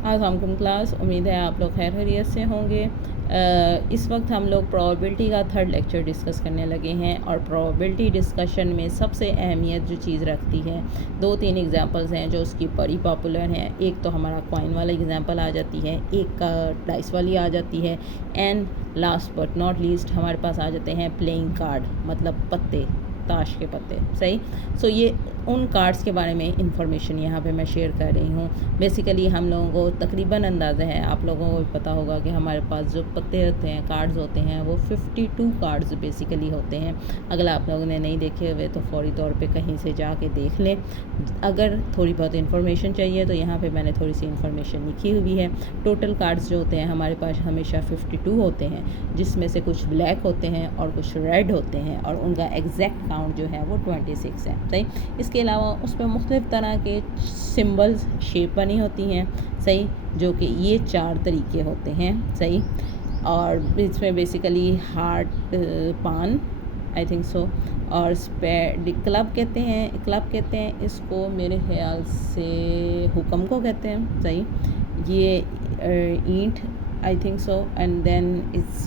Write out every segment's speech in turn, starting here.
अस्सलामुअलैकुम क्लास, उम्मीद है आप लोग खैर खैरियत से होंगे। इस वक्त हम लोग प्रोबेबिलिटी का थर्ड लेक्चर डिस्कस करने लगे हैं और प्रोबेबिलिटी डिस्कशन में सबसे अहमियत जो चीज़ रखती है, 2-3 एग्जांपल्स हैं जो उसकी बड़ी पॉपुलर हैं। एक तो हमारा कॉइन वाला एग्जांपल आ जाती है, एक का डाइस वाली आ जाती है, and last but not least हमारे पास आ जाते हैं प्लेइंग कार्ड, मतलब पत्ते, ताश के पत्ते। सही। सो ये उन कार्ड्स के बारे में इंफॉर्मेशन यहाँ पे मैं शेयर कर रही हूँ। बेसिकली हम लोगों को तकरीबन अंदाज़ा है, आप लोगों को भी पता होगा कि हमारे पास जो पत्ते होते हैं, कार्ड्स होते हैं, वो 52 कार्ड्स बेसिकली होते हैं। अगर आप लोगों ने नहीं देखे हुए तो फौरी तौर पे कहीं से जाके देख लें। अगर थोड़ी बहुत इन्फॉर्मेशन चाहिए तो यहाँ पे मैंने थोड़ी सी इन्फॉर्मेशन लिखी हुई है। टोटल कार्ड्स जो होते हैं हमारे पास हमेशा 52 होते हैं, जिसमें से कुछ ब्लैक होते हैं और कुछ रेड होते हैं, और उनका एग्जैक्ट काउंट जो है वो 26 है। सही। इसके अलावा उसमें मुख्तलिफ़ तरह के सिम्बल्स, शेप बनी होती हैं। सही। जो कि ये 4 तरीके होते हैं। सही। और इसमें बेसिकली हार्ट, पान, आई थिंक सो, और क्लब कहते हैं इसको, मेरे ख्याल से हुक्म को कहते हैं। सही। ये ईंट, I think so, and then इस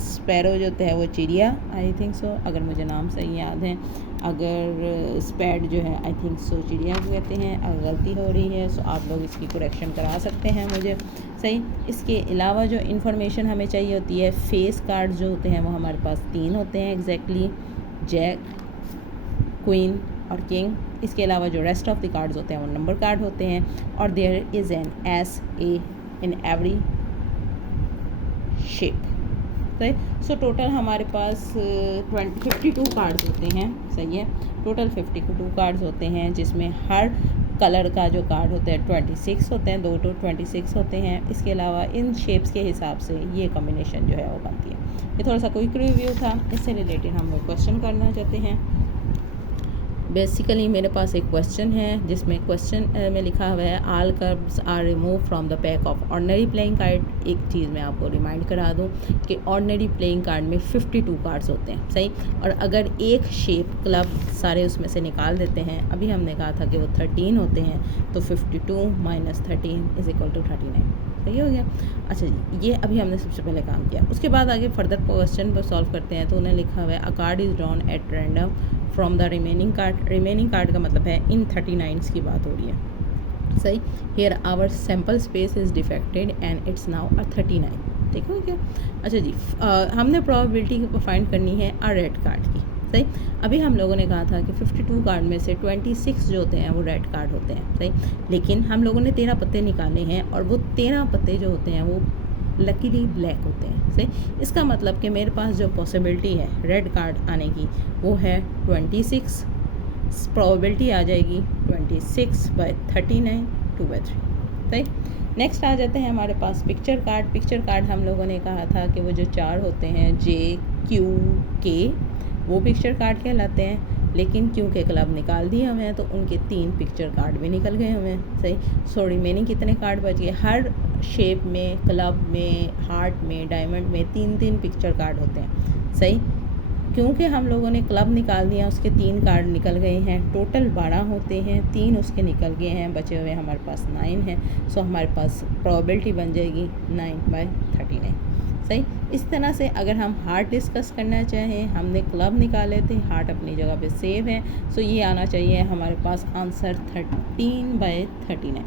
स्पैरो जो होता है वो चिड़िया, आई थिंक सो, अगर मुझे नाम सही याद है। अगर स्पैड जो है आई थिंक सो चिड़िया को कहते हैं। अगर गलती हो रही है सो आप लोग इसकी करेक्शन करा सकते हैं मुझे। सही। इसके अलावा जो इन्फॉर्मेशन हमें चाहिए होती है, फेस कार्ड जो होते हैं वो हमारे पास 3 होते हैं एग्जैक्टली, जैक, क्वीन और किंग। इसके अलावा जो रेस्ट ऑफ द कार्ड्स होते हैं वो नंबर कार्ड होते हैं, और there is an S A in every shape. सही। सो टोटल हमारे पास 52 कार्ड्स होते हैं। सही है। टोटल 52 कार्ड्स होते हैं, जिसमें हर कलर का जो कार्ड होता है 26 होते हैं, 2 to 26 होते हैं। इसके अलावा इन शेप्स के हिसाब से ये कॉम्बिनेशन जो है वो बनती है। ये थोड़ा सा क्विक रिव्यू था, इससे रिलेटेड हम लोग क्वेश्चन करना चाहते हैं। बेसिकली मेरे पास एक क्वेश्चन है जिसमें क्वेश्चन में लिखा हुआ है, all curves are remove from the pack of ordinary playing card. एक चीज़ मैं आपको रिमाइंड करा दूं कि ऑर्डिनरी प्लेइंग कार्ड में 52 कार्ड्स होते हैं। सही। और अगर एक शेप क्लब सारे उसमें से निकाल देते हैं, अभी हमने कहा था कि वो 13 होते हैं, तो 52 माइनस 13 इज इक्वल टू 39। सही हो गया। अच्छा जी, ये अभी हमने सबसे पहले काम किया। उसके बाद आगे फर्दर क्वेश्चन पर सॉल्व करते हैं। तो उन्हें लिखा हुआ है, अ card is drawn at random from the remaining card. Remaining card का मतलब है इन 39 की बात हो रही है। सही। Here our sample space is defected and it's now a 39। ठीक हो गया। अच्छा जी, हमने प्रोबेबिलिटी फाइंड करनी है अ रेड कार्ड की। सही। अभी हम लोगों ने कहा था कि 52 कार्ड में से 26 जो होते हैं वो रेड कार्ड होते हैं। सही। लेकिन हम लोगों ने 13 पत्ते निकाले हैं, और वो 13 पत्ते जो होते हैं वो लकीली ब्लैक होते हैं। सही। इसका मतलब कि मेरे पास जो पॉसिबिलिटी है रेड कार्ड आने की वो है 26। प्रोबेबिलिटी आ जाएगी 26/39, 2/3। सही। नेक्स्ट आ जाते हैं हमारे पास पिक्चर कार्ड। पिक्चर कार्ड हम लोगों ने कहा था कि वो जो 4 होते हैं, जे, क्यू, के, वो पिक्चर कार्ड कहलाते हैं। लेकिन क्योंकि क्लब निकाल दिए हुए हैं तो उनके 3 पिक्चर कार्ड भी निकल गए हुए हैं। सही। सो रिमेनिंग कितने कार्ड बच गए? हर शेप में, क्लब में, हार्ट में, डायमंड में 3-3 पिक्चर कार्ड होते हैं। सही। क्योंकि हम लोगों ने क्लब निकाल दिया, उसके 3 कार्ड निकल गए हैं। टोटल 12 होते हैं, 3 उसके निकल गए हैं, बचे हुए हमारे पास 9 हैं। सो हमारे पास प्रोबेबिलिटी बन जाएगी 9/39। सही। इस तरह से अगर हम हार्ट डिस्कस करना चाहें, हमने क्लब निकाले थे, हार्ट अपनी जगह पे सेव है। सो ये आना चाहिए हमारे पास आंसर 13/39।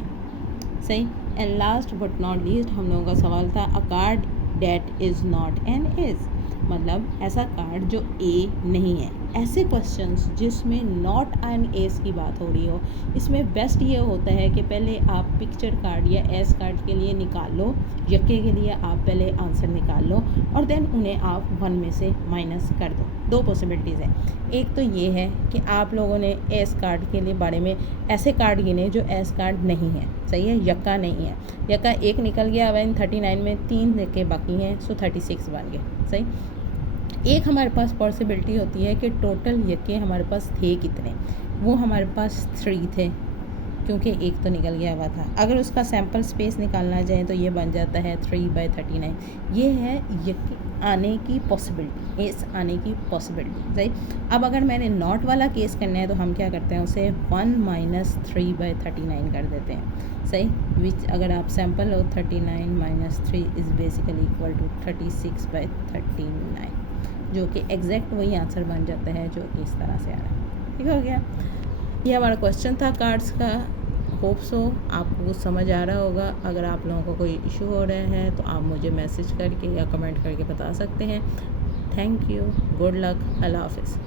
सही। And last but not least हम लोगों का सवाल था, a card that is not an ace, मतलब ऐसा कार्ड जो ए नहीं है। ऐसे क्वेश्चंस जिसमें नॉट एन एस की बात हो रही हो, इसमें बेस्ट ये होता है कि पहले आप पिक्चर कार्ड या एस कार्ड के लिए निकाल लो, यक्के के लिए आप पहले आंसर निकाल लो, और देन उन्हें आप 1 में से माइनस कर दो। 2 पॉसिबिलिटीज़ हैं। एक तो ये है कि आप लोगों ने एस कार्ड के लिए बारे में ऐसे कार्ड गिने जो एस कार्ड नहीं है। सही है। यक्का नहीं है, यक्का एक निकल गया, अब इन 39 में 3 के बाकी हैं, सो 36 बन गए। सही। एक हमारे पास पॉसिबिलिटी होती है कि टोटल यक्के हमारे पास थे कितने, वो हमारे पास 3 थे, क्योंकि एक तो निकल गया हुआ था। अगर उसका सैम्पल स्पेस निकालना चाहें तो ये बन जाता है 3/39। ये है यक्के आने की पॉसिबिलिटी, एस आने की पॉसिबिलिटी। सही। अब अगर मैंने नॉट वाला केस करना है तो हम क्या करते हैं, उसे 1 - 3/39 कर देते हैं। सही। विच अगर आप सैम्पल लो 39 - 3 इज़ बेसिकली इक्वल टू 36/39, जो कि एग्जैक्ट वही आंसर बन जाता है जो कि इस तरह से आ रहा है। ठीक हो गया। ये हमारा क्वेश्चन था कार्ड्स का। होप सो आपको कुछ समझ आ रहा होगा। अगर आप लोगों को कोई इशू हो रहा है तो आप मुझे मैसेज करके या कमेंट करके बता सकते हैं। थैंक यू, गुड लक, अल्लाह हाफिज़।